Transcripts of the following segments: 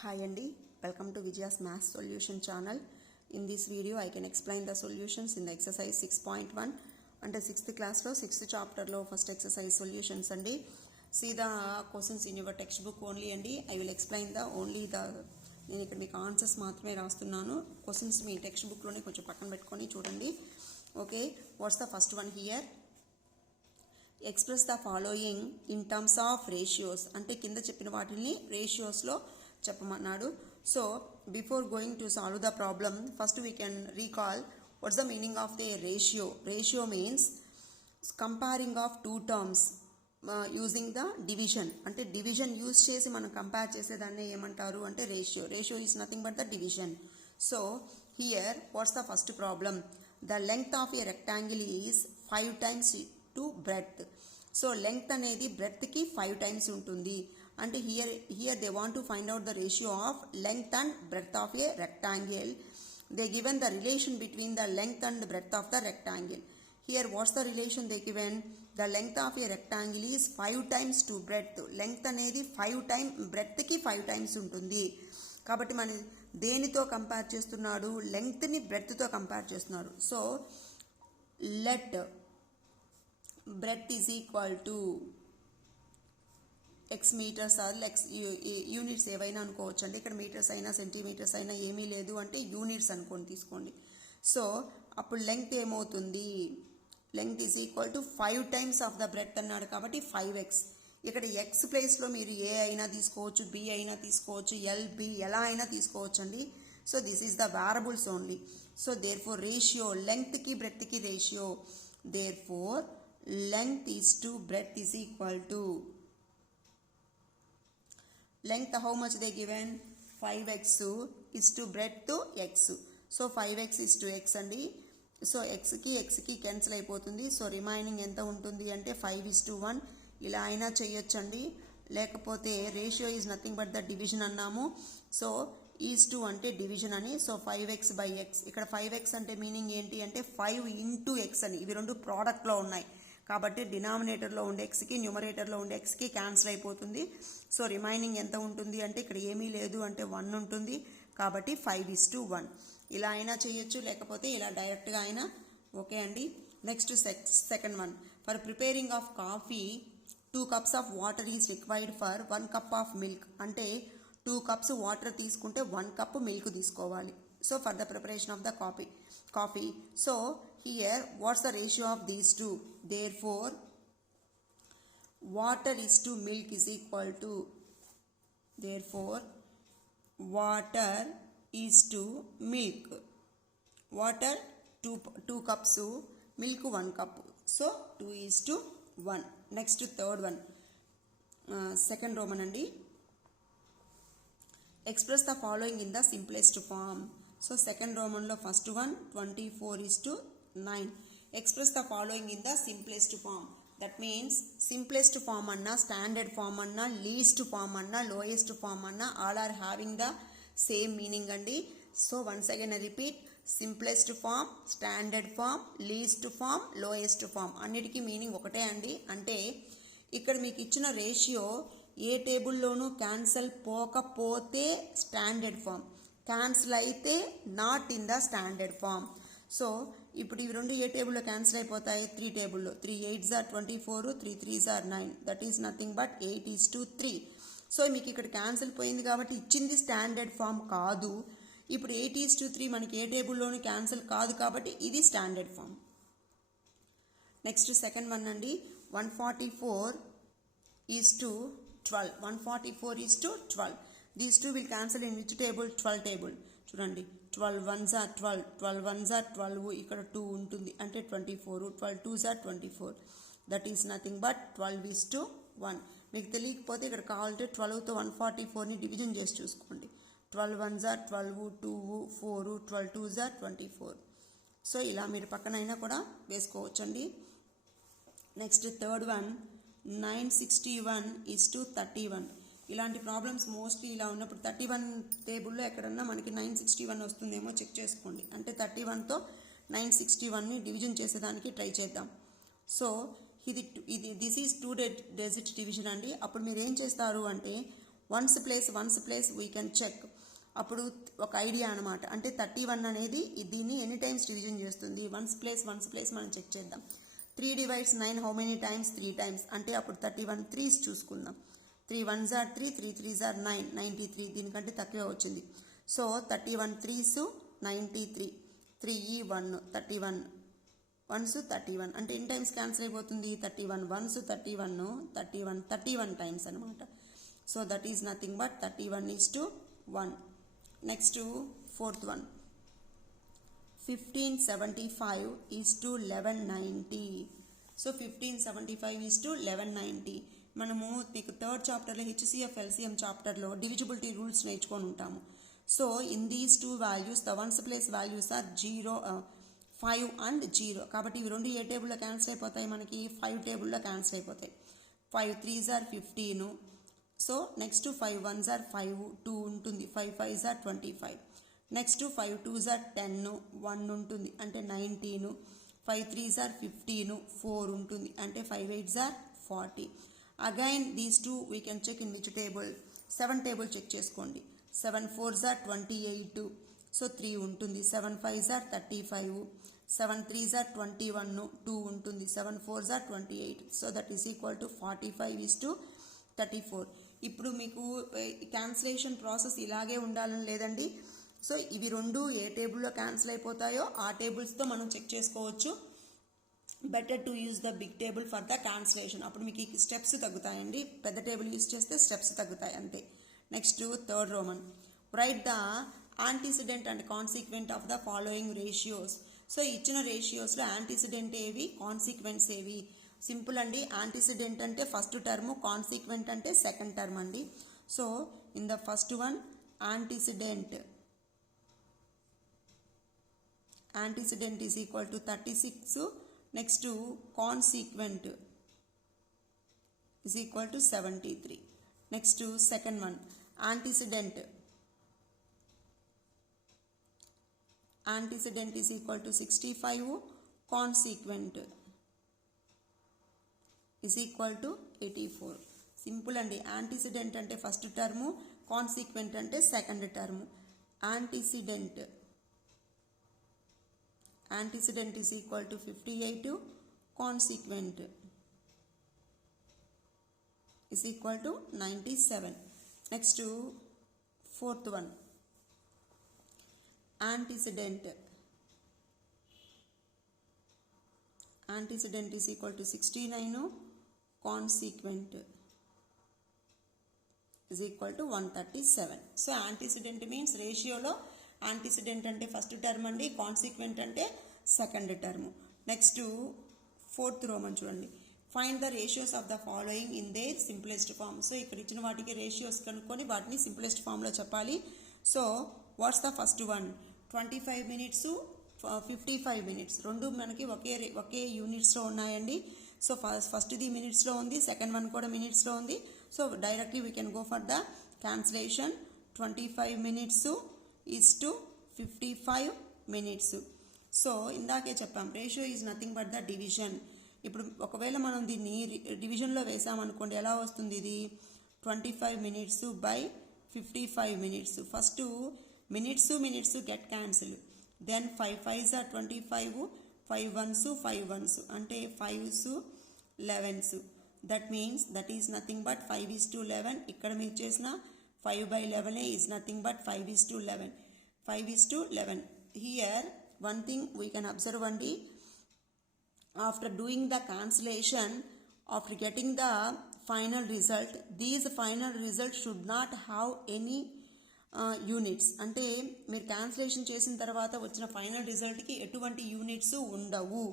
Hi Andy, welcome to Vijaya's Math Solution channel. In this video, I can explain the solutions in the exercise 6.1 under 6th class lo 6th chapter lo first exercise solutions andi. See the questions in your textbook only Andy. I will explain the only the నేను ఇక్కడ మీకు answers మాత్రమే రాస్తున్నాను. Questions మీ text బుక్లోనే కొంచెం పక్కన పెట్టుకొని చూడండి. Okay, watts the first one here? Express the following in terms of ratios అంటే కింద చెప్పిన వాటిని రేషియోస్లో చెప్పమన్నాడు. So before going to solve the problem first we can recall what's the meaning of the ratio. Ratio means comparing of two terms using the division. అంటే division use చేసి మనం compare చేసేదాన్ని ఏమంటారు అంటే ratio. Ratio is nothing but the division. So here watts the first problem? The length of a rectangle is 5 times to breadth. So length అనేది బ్రెడ్త్కి 5 times ఉంటుంది. అంటే here they want to find out the ratio of length and breadth of a rectangle. They given the relation between the length and breadth of the rectangle. Here what's the relation they given? The length of a rectangle is 5 times to breadth. Length అనేది 5 times breadth కి 5 times ఉంటుంది. కాబట్టి మనం దేనితో compare చేస్తున్నాడు? లెంగ్త్ని బ్రెడ్త్తో compare చేస్తున్నాడు. So let breadth is equal to X meters or X units ఏవైనా అనుకోవచ్చు అండి. ఇక్కడ మీటర్స్ అయినా సెంటీమీటర్స్ అయినా ఏమీ లేదు అంటే యూనిట్స్ అనుకోండి తీసుకోండి. సో అప్పుడు లెంగ్త్ ఏమవుతుంది? Length is equal to 5 times of the breadth అన్నాడు కాబట్టి 5x. ఇక్కడ ఎక్స్ ప్లేస్లో మీరు ఏ అయినా తీసుకోవచ్చు, బి అయినా తీసుకోవచ్చు, ఎల్బి ఎలా అయినా తీసుకోవచ్చు అండి. So this is the variables only. So therefore ratio లెంగ్త్కి బ్రెడ్త్కి ratio. Therefore length is to breadth is equal to length how much they given? 5x is to breadth to x. So 5x is to x అండి. So ఎక్స్కి cancel అయిపోతుంది. So remaining ఎంత ఉంటుంది అంటే 5:1 ఇలా అయినా చేయొచ్చండి. లేకపోతే ratio is nothing but the division అన్నాము. సో ఈజ్ 2 అంటే డివిజన్ అని. So 5x/x. ఇక్కడ 5x అంటే మీనింగ్ ఏంటి అంటే 5 into x అని. ఇవి రెండు ప్రోడక్ట్లో ఉన్నాయి కాబట్టి డినామినేటర్లో ఉండే ఎక్స్కి న్యూమరేటర్లో ఉండే ఎక్స్కి క్యాన్సిల్ అయిపోతుంది. సో రిమైనింగ్ ఎంత ఉంటుంది అంటే ఇక్కడ ఏమీ లేదు అంటే 1 ఉంటుంది కాబట్టి 5:1 ఇలా అయినా చేయొచ్చు లేకపోతే ఇలా డైరెక్ట్గా అయినా ఓకే అండి. Next second one. For preparing of coffee 2 cups of water is required for 1 cup of milk. అంటే 2 cups వాటర్ తీసుకుంటే 1 cup మిల్క్ తీసుకోవాలి. So for the preparation of the coffee. So here what's the ratio of these two? Therefore water is to milk is equal to water is to milk. Water 2 cups, milk 1 cup. So 2:1. Next third one. Second Roman andi. Express the following in the simplest form. So second Roman lo first one 24:9. Express the following in the simplest form. That means simplest form anna, standard form anna, least form anna, lowest form anna all are having the same meaning andi. So once again I repeat, simplest form, standard form, least form, lowest form అన్నిటికీ meaning ఒకటే అండి. అంటే ఇక్కడ మీకు ఇచ్చిన ratio ఏ టేబుల్లోనూ cancel పోకపోతే స్టాండర్డ్ ఫామ్, క్యాన్సిల్ అయితే not in the standard form. So ఇప్పుడు ఇవి రెండు ఏ టేబుల్లో క్యాన్సిల్ అయిపోతాయి? 3 టేబుల్లో. 3 8s are 24, 3 3s are 9. That is nothing but 8:3. So మీకు ఇక్కడ క్యాన్సిల్ పోయింది కాబట్టి ఇచ్చింది స్టాండర్డ్ ఫామ్ కాదు. ఇప్పుడు 8:3 మనకి ఏ టేబుల్లోనూ క్యాన్సిల్ కాదు కాబట్టి ఇది standard form. Next second one అండి. 144:12. 144:12. These two will cancel in which table? 12 table. చూడండి 12 1s are 12, 12 1s are 12, ఇక్కడ 2 ఉంటుంది అంటే 24, 12 2s are 24. That is nothing but 12:1. మీకు తెలియకపోతే ఇక్కడ కావాలంటే 12తో 144ని డివిజన్ చేసి చూసుకోండి. 12 1s are 12, 2 4, 12 2s are 24. So ఇలా మీరు పక్కనైనా కూడా వేసుకోవచ్చండి. Next third one 961:31. ఇలాంటి ప్రాబ్లమ్స్ మోస్ట్లీ ఇలా ఉన్నప్పుడు 31 టేబుల్లో ఎక్కడన్నా మనకి 961 వస్తుందేమో చెక్ చేసుకోండి. అంటే 31తో 961ని డివిజన్ చేసేదానికి ట్రై చేద్దాం. So this is 2 digit division అండి. అప్పుడు మీరు ఏం చేస్తారు అంటే ones place we can check. అప్పుడు ఒక ఐడియా అనమాట. అంటే 31 అనేది దీన్ని ఎన్ని టైమ్స్ డివిజన్ చేస్తుంది, వన్స్ ప్లేస్ మనం చెక్ చేద్దాం. 3 divides 9 how many times, 3 times. అంటే అప్పుడు 31 3s చూసుకుందాం. 3 1s are 3, 3 3s are 9, 93. దీనికంటే తక్కువే వచ్చింది. So 31 3s 93, 3 1 31 1s 31. అంటే ఎన్ని టైమ్స్ క్యాన్సిల్ అయిపోతుంది, 31 1s 31 టైమ్స్ అనమాట. So that is nothing but 31:1. Next fourth one, 1575 is to 1190. So 1575 is to 1190. మనము మీకు థర్డ్ చాప్టర్లో HCF LCM చాప్టర్లో డివిజిబిలిటీ రూల్స్ నేర్చుకొని ఉంటాము. So in these two values the ones place values are 0, 5 and 0. కాబట్టి ఇవి రెండు ఏ టేబుల్లో క్యాన్సిల్ అయిపోతాయి, మనకి 5 టేబుల్లో క్యాన్సిల్ అయిపోతాయి. 5 3s are 15. So next 5 1s are 5, 2 ఉంటుంది. 5 5s are 25. Next 5 2s are 10, 1 ఉంటుంది అంటే 19. 5 3s are 15, 4 ఉంటుంది అంటే 5 8s are 40. Again these two we can check in which table, 7 table check చేసుకోండి. 7 4s are 28, సో 3 ఉంటుంది. 7 5s are 35, 7 3s are 21, 2 ఉంటుంది. 7 4s are 28. So that is equal to 45:34. ఇప్పుడు మీకు cancellation process ఇలాగే ఉండాలని లేదండి. సో ఇవి రెండు ఏ టేబుల్లో క్యాన్సిల్ అయిపోతాయో ఆ టేబుల్స్తో మనం చెక్ చేసుకోవచ్చు. Better to use the big table for the cancellation. అప్పుడు మీకు ఈ స్టెప్స్ తగ్గుతాయండి. పెద్ద టేబుల్ యూజ్ చేస్తే స్టెప్స్ తగ్గుతాయి అంతే. Next third Roman, right the antecedent and consequent of the following ratios. So ఇచ్చిన రేషియోస్లో యాంటీసిడెంట్ ఏవి, కాన్సిక్వెంట్స్ ఏవి? సింపుల్ అండి. యాంటీసిడెంట్ అంటే ఫస్ట్ టర్మ్, కాన్సిక్వెంట్ అంటే సెకండ్ టర్మ్ అండి. So in the first one antecedent is equal to 36. Next consequent is equal to 73. Next second one antecedent is equal to 65. Consequent is equal to 84. Simple అండి. Antecedent అంటే first term, consequent అంటే second term. Antecedent is equal to 58. Consequent is equal to 97. Next fourth one antecedent is equal to 69. Consequent is equal to 137. So antecedent means రేషియోలో antecedent అంటే first term అండి, consequent అంటే second term. Next fourth roman చూడండి, find the ratios of the following in their simplest form. So ఇక్కడ ఇచ్చిన వాటికి ratios కనుక్కొని వాటిని సింప్లెస్ట్ ఫామ్లో చెప్పాలి. So what's the first one, 25 minutes 55 minutes రెండు మనకి ఒకే యూనిట్స్లో ఉన్నాయండి. సో ఫస్ట్ది మినిట్స్లో ఉంది, సెకండ్ వన్ కూడా మినిట్స్లో ఉంది. So directly we can go for the cancellation. 25 minutes is to 55 minutes. So ఇందాకే చెప్పాం ratio is nothing but the division. ఇప్పుడు ఒకవేళ మనం దీన్ని డివిజన్లో వేసామనుకోండి ఎలా వస్తుంది, ఇది 25 minutes by 55 minutes. First minutes get cancel. Then 5 5s are 25, 5 1s 5 1s అంటే 5s 11s. That means that is nothing but 5:11. ఇక్కడ మీరు చేసిన 5/11 is nothing but 5:11. 5:11. Here one thing we can observe అండి, after doing the cancellation, after getting the final result, these final results should not have any units. అంటే మీరు cancellation చేసిన తర్వాత వచ్చిన final రిజల్ట్కి ఎటువంటి యూనిట్స్ ఉండవు.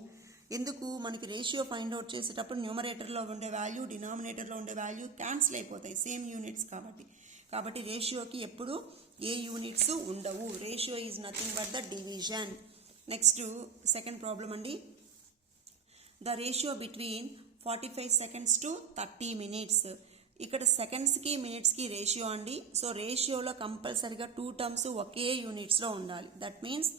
ఎందుకు, మనకి రేషియో ఫైండ్ అవుట్ చేసేటప్పుడు న్యూమరేటర్లో ఉండే వాల్యూ డినామినేటర్లో ఉండే వాల్యూ క్యాన్సిల్ అయిపోతాయి, సేమ్ యూనిట్స్ కాబట్టి రేషియోకి ఎప్పుడు ఏ యూనిట్స్ ఉండవు. Ratio is nothing but the division. Next second problem అండి, the ratio between 45 seconds to 30 minutes. ఇక్కడ సెకండ్స్కి మినిట్స్కి రేషియో అండి. సో రేషియోలో కంపల్సరీగా 2 terms ఒకే యూనిట్స్లో ఉండాలి. That means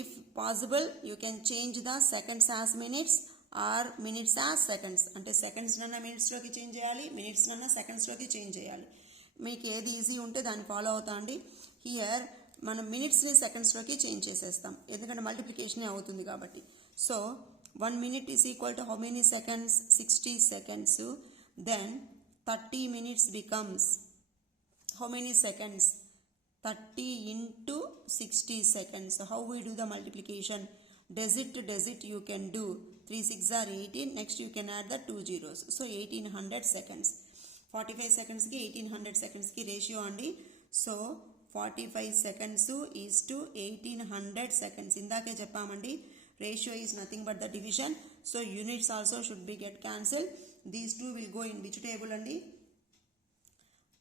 if possible you can change the seconds as minutes or minutes as seconds. అంటే seconds నన్నా మినిట్స్లోకి change చేయాలి, మినిట్స్ నన్నా సెకండ్స్లోకి చేంజ్ చేయాలి. మీకు ఏది ఈజీ ఉంటే దాన్ని ఫాలో అవుతా అండి. హియర్ మనం మినిట్స్ని సెకండ్స్లోకి చేంజ్ చేసేస్తాం, ఎందుకంటే మల్టిప్లికేషనే అవుతుంది కాబట్టి. So 1 minute is equal to how many seconds? 60 seconds. Then 30 minutes becomes how many seconds? 30 into 60 seconds. So how we do the multiplication? Digit to digit you can do. 3 6 are 18. Next you can add the 2 zeros. So 1800 seconds. 45 seconds ki 1800 seconds ki ratio andi. So 45 seconds is to 1800 seconds. Indake cheppamandi. Ratio is nothing but the division. So units also should be get cancelled. These two will go in which table andi?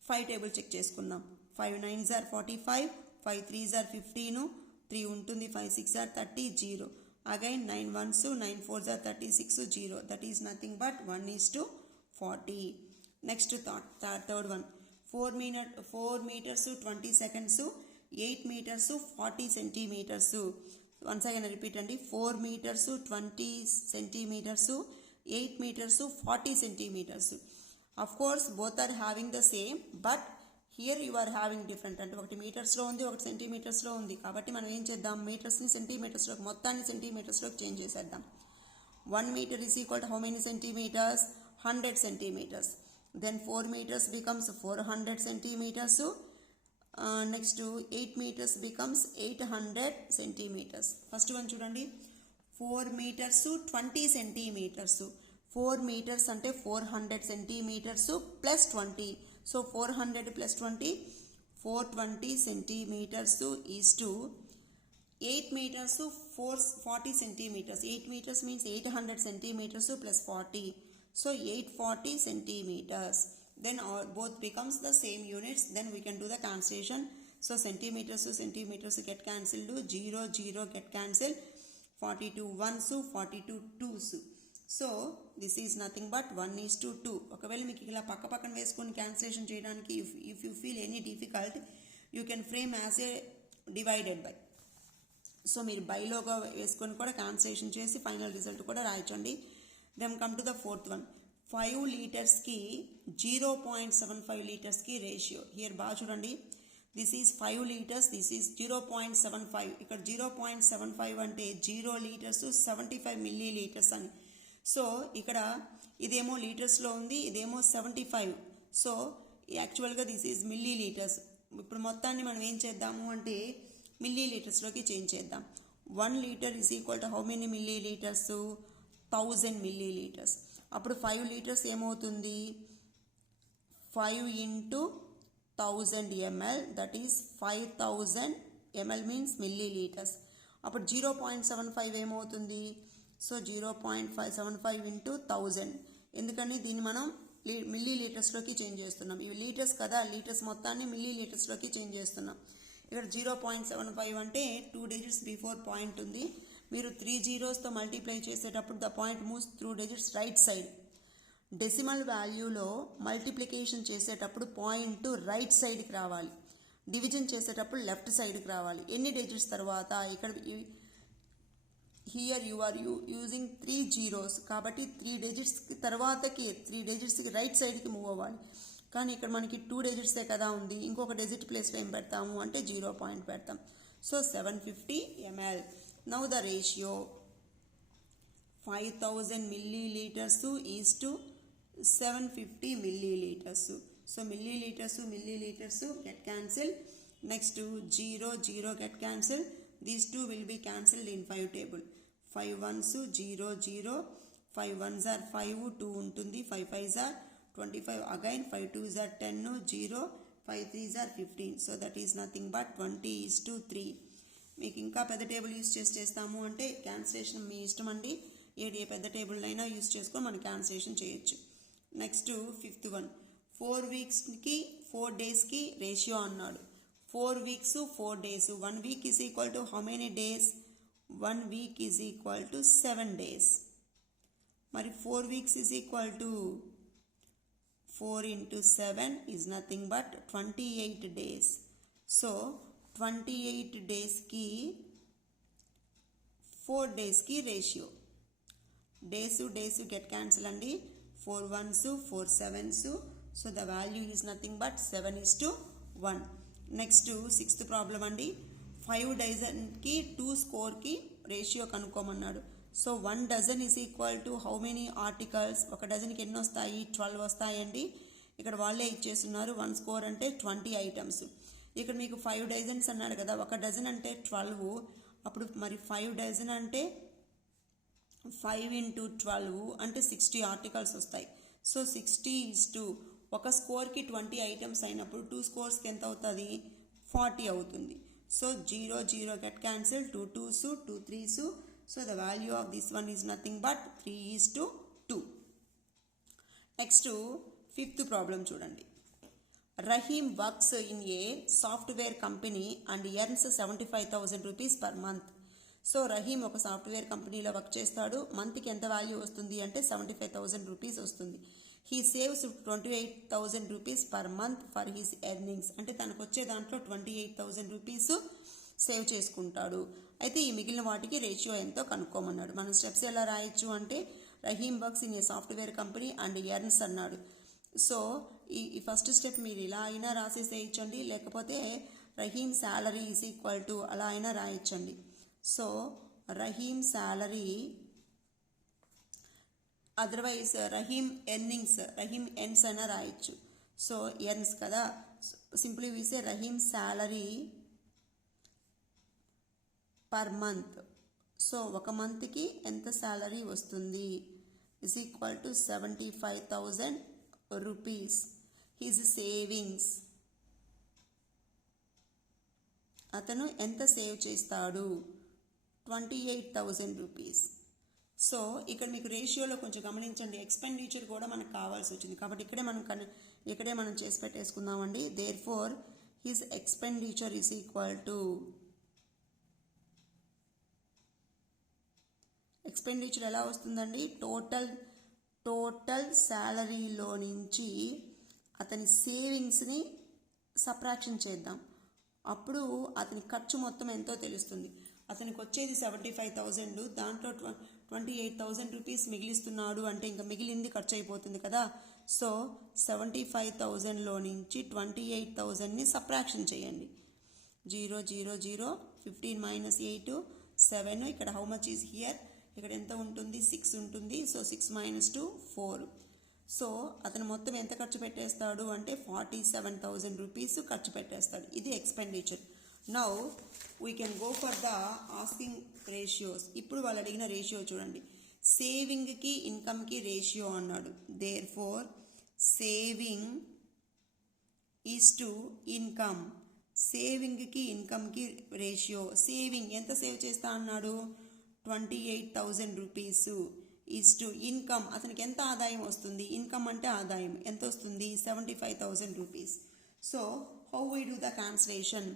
5 table check cheskundam. 5 9s are 45, 5 3s are 15, 3 untundi, 5 6 are 30, 0. Again 9 1s, 9 4s are 36, 0. That is nothing but 1 is to 40. Next third one. 4 meters 20 seconds, 8 meters 40 centimeters. Once again I repeat andi, 4 meters 20 centimeters, 8 meters 40 centimeters. Of course both are having the same, but here you are having different. అంటే ఒకటి మీటర్స్లో ఉంది, ఒకటి సెంటీమీటర్స్లో ఉంది. కాబట్టి మనం ఏం చేద్దాం, మీటర్స్ని సెంటీమీటర్స్లోకి, మొత్తాన్ని సెంటీమీటర్స్లోకి చేంజ్ చేసేద్దాం. 1 meter is equal to how many centimeters? 100 centimeters. Then 4 meters becomes 400 centimeters. Next 8 meters becomes 800 centimeters. First one చూడండి, 4 meters 20 centimeters. 4 meters అంటే 400 centimeters plus 20. So 400 plus 20, 420 centimeters is to 8 meters 40 centimeters. 8 meters means 800 centimeters plus 40. So 840 centimeters. Then both becomes the same units. Then we can do the cancellation. So centimeters to centimeters get cancelled. 0 0 get cancelled. 42 1s, 42 2s. So this is nothing but 1 is to 2. ఒకవేళ మీకు ఇలా పక్క పక్కన వేసుకొని cancellation చేయడానికి if you feel any difficult, you can frame as a divided by. So మీరు బైలోగా వేసుకొని కూడా క్యాన్సిలేషన్ చేసి ఫైనల్ రిజల్ట్ కూడా రాయొచ్చండి. Then come to the fourth one. 5 లీటర్స్కి 0.75 లీటర్స్కి రేషియో. హియర్ బాగా చూడండి, this is 5 litres, this is 0.75. ఇక్కడ 0.75 అంటే 0 లీటర్స్ 75 మిల్లీ లీటర్స్ అని. సో ఇక్కడ ఇదేమో లీటర్స్లో ఉంది, ఇదేమో 75. సో యాక్చువల్గా దిస్ ఈజ్ మిల్లీ లీటర్స్. ఇప్పుడు మొత్తాన్ని మనం ఏం చేద్దాము అంటే మిల్లీ లీటర్స్లోకి చేంజ్ చేద్దాం. 1 litre is equal to how many milli litres? 1000 milli litres. అప్పుడు 5 లీటర్స్ ఏమవుతుంది? 5 into 1000 ml, that is 5000 ml means milli litres. అప్పుడు 0.75 ఏమవుతుంది? So 0.575 into 1000. ఎందుకని దీన్ని మనం మిల్లీ లీటర్స్లోకి చేంజ్ చేస్తున్నాం. ఇవి లీటర్స్ కదా, లీటర్స్ మొత్తాన్ని మిల్లీ లీటర్స్లోకి చేంజ్ చేస్తున్నాం. ఇక్కడ 0.75 అంటే 2 digits బిఫోర్ పాయింట్ ఉంది. మీరు 3 zeros మల్టిప్లై చేసేటప్పుడు the point moves 3 digits right side. Decimal వాల్యూలో మల్టిప్లికేషన్ చేసేటప్పుడు పాయింట్ రైట్ సైడ్కి రావాలి, డివిజన్ చేసేటప్పుడు లెఫ్ట్ సైడ్కి రావాలి. ఎన్ని డిజిట్స్ తర్వాత ఇక్కడ here you are using 3 zeros కాబట్టి 3 digitsకి తర్వాతకి 3 digitsకి రైట్ సైడ్కి మూవ్ అవ్వాలి. కానీ ఇక్కడ మనకి 2 digitsే కదా ఉంది, ఇంకొక డిజిట్ ప్లేస్లో ఏం పెడతాము అంటే 0 పాయింట్ పెడతాం. So 750 ml. Now the ratio 5000 milliliters is to 750 milliliters. So milliliters get cancelled. Next 0 0 get cancelled. These two will be cancelled in 5 table. 5 1s 0 0, 5 1s are 5, 2 untundi, 5 5s are 25. Again 5 2s are 10, 0, 5 3s are 15. So that is nothing but 20 is to 3. మీకు ఇంకా పెద్ద table use చేస్తాము అంటే cancellation మీ ఇష్టం అండి. ఏ పెద్ద table అయినా use చేసుకొని మనం క్యాన్సిలేషన్ చేయొచ్చు. Next 5th one. 4 weeksకి 4 daysకి రేషియో అన్నాడు. 4 weeks 4 days. 1 week is equal to how many days? 1 week is equal to 7 days. మరి 4 weeks is equal to 4 into 7 is nothing but 28 days. So 28 days की 4 days की ratio. Days get cancel అండి. 4 1s 4 7s. So the value is nothing but 7:1. Next 6th problem అండి. 5 డజన్కి 2 స్కోర్కి ratio కనుక్కోమన్నాడు. So 1 dozen is equal to how many articles? ఒక డజన్కి ఎన్ని వస్తాయి? 12 వస్తాయండి. ఇక్కడ వాళ్ళే ఇచ్చేస్తున్నారు. 1 స్కోర్ అంటే 20 ఐటమ్స్. ఇక్కడ మీకు 5 డజన్స్ అన్నాడు కదా, ఒక డజన్ అంటే 12. అప్పుడు మరి 5 డజన్ అంటే 5 into 12 అంటే 60 ఆర్టికల్స్ వస్తాయి. సో 60 ఒక స్కోర్కి 20 ఐటమ్స్ అయినప్పుడు 2 స్కోర్స్కి ఎంత అవుతుంది? 40 అవుతుంది. So 0 0 get cancel, 2 2s 2 3s. So the value of this one is nothing but 3:2. Next 5th problem చూడండి. Rahim works in a software company and earns 75,000 rupees per month. So Rahim ఒక software కంపెనీలో work చేస్తాడు. మంత్కి ఎంత వాల్యూ వస్తుంది అంటే 75,000 rupees వస్తుంది. He saves 28,000 rupees per month for his earnings. అంటే తనకు వచ్చే దాంట్లో 28,000 రూపీస్ సేవ్ చేసుకుంటాడు. అయితే ఈ మిగిలిన వాటికి రేషియో ఎంతో కనుక్కోమన్నాడు. మనం స్టెప్స్ ఎలా రాయొచ్చు అంటే Rahim works in a software company and earns అన్నాడు. సో ఈ ఫస్ట్ స్టెప్ మీరు ఇలా అయినా రాసేసేయచ్చండి, లేకపోతే Rahim salary is equal to అలా అయినా రాయొచ్చండి. So Rahim salary, otherwise Rahim earnings, Rahim earns అయినా రాయొచ్చు. సో ఎర్న్స్ కదా, సింప్లీ వీసే Rahim salary per month. So ఒక మంత్కి ఎంత శాలరీ వస్తుంది is equal to 75,000 rupees. His savings, అతను ఎంత సేవ్ చేస్తాడు? 28,000 రూపీస్. సో ఇక్కడ మీకు రేషియోలో కొంచెం గమనించండి, ఎక్స్పెండిచర్ కూడా మనకు కావాల్సి వచ్చింది కాబట్టి ఇక్కడే మనం చేసి పెట్టేసుకుందామండి. Therefore his expenditure is equal to, expenditure ఎలా వస్తుందండి? టోటల్ శాలరీలో నుంచి అతని సేవింగ్స్ని సబ్ట్రాక్షన్ చేద్దాం. అప్పుడు అతని ఖర్చు మొత్తం ఎంతో తెలుస్తుంది. అతనికి వచ్చేది 75,000, దాంట్లో 28,000 రూపీస్ మిగిలిస్తున్నాడు అంటే ఇంకా మిగిలింది ఖర్చు అయిపోతుంది కదా. సో 75,000లో నుంచి 28,000ని సబ్ట్రాక్షన్ చేయండి. 0 0 0 15 - 8 7. ఇక్కడ హౌ మచ్ ఈజ్ హియర్? ఇక్కడ ఎంత ఉంటుంది? 6 ఉంటుంది. సో 6 - 2 4. సో అతను మొత్తం ఎంత ఖర్చు పెట్టేస్తాడు అంటే 47,000 రూపీస్ ఖర్చు పెట్టేస్తాడు. ఇది expenditure. Now we can go for the asking ratios. ఇప్పుడు వాళ్ళు అడిగిన రేషియో చూడండి. సేవింగ్కి ఇన్కమ్కి రేషియో అన్నాడు. Therefore saving is to income. సేవింగ్కి ఇన్కమ్కి రేషియో. సేవింగ్ ఎంత సేవ్ చేస్తా అన్నాడు? 28,000 రూపీస్ ఈజ్ టు ఇన్కమ్. అతనికి ఎంత ఆదాయం వస్తుంది? ఇన్కమ్ అంటే ఆదాయం ఎంత వస్తుంది? 75,000 rupees. So how we do the cancellation?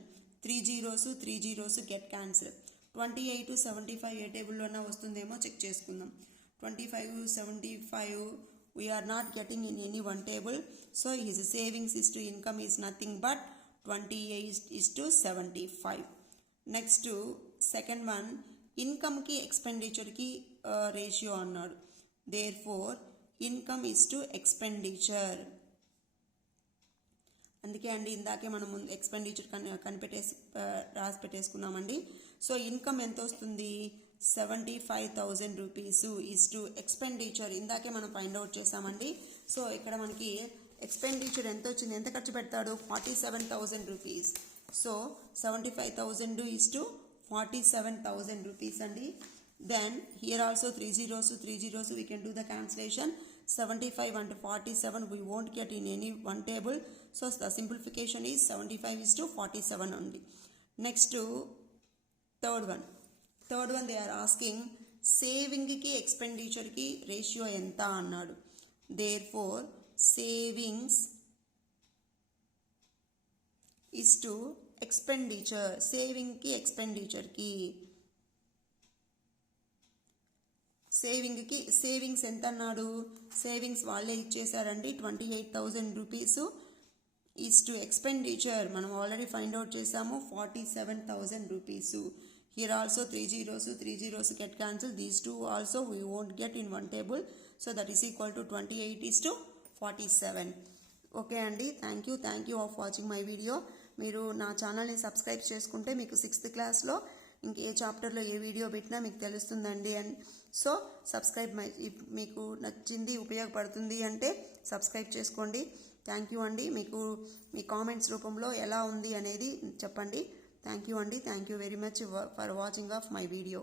3 zeros get cancel. 28 75 ఏ టేబుల్లోనా వస్తుందేమో చెక్ చేసుకుందాం. 25 75 we are not getting in any one table. So his savings is to income is nothing but 28:75. Next second one, income ki expenditure ki ratio అన్నాడు. Therefore income is to expenditure. అందుకే అండి ఇందాకే మనం ముందు expenditure రాసి పెట్టేసుకున్నామండి. So income ఎంత వస్తుంది? 75,000 rupees is to expenditure. ఇందాకే మనం ఫైండ్ అవుట్ చేసామండి. సో ఇక్కడ మనకి ఎక్స్పెండిచర్ ఎంత వచ్చింది? ఎంత ఖర్చు పెడతాడు? 47,000 rupees. So 75,000 is to 47,000 rupees అండి. Then here also 3 zeros we can do the cancellation. 75 and 47 we won't get in any one table. So the simplification is 75:47 only. Next third one they are asking saving ki expenditure ki ratio enta annadu. Therefore savings is to expenditure. Saving ki expenditure ki savings ఎంత అన్నాడు? Savings వాళ్ళే ఇచ్చేసారండి 28,000 rupees is to expenditure. మనం already find out చేసాము 47,000 rupees. Here also 3 zeros get cancelled. These two also we won't get in one table. So that is equal to 28:47. Okay అండి, thank you of watching my video. మీరు నా ఛానల్ని subscribe చేసుకుంటే మీకు 6th క్లాస్లో ఇంకే చాప్టర్లో ఏ వీడియో పెట్టినా మీకు తెలుస్తుందండి. అండ్ సో సబ్స్క్రైబ్ మీకు నచ్చింది, ఉపయోగపడుతుంది అంటే సబ్స్క్రైబ్ చేసుకోండి. థ్యాంక్ యూ అండి. మీకు మీ కామెంట్స్ రూపంలో ఎలా ఉంది అనేది చెప్పండి. థ్యాంక్ యూ అండి. Thank you very much for watching of my video.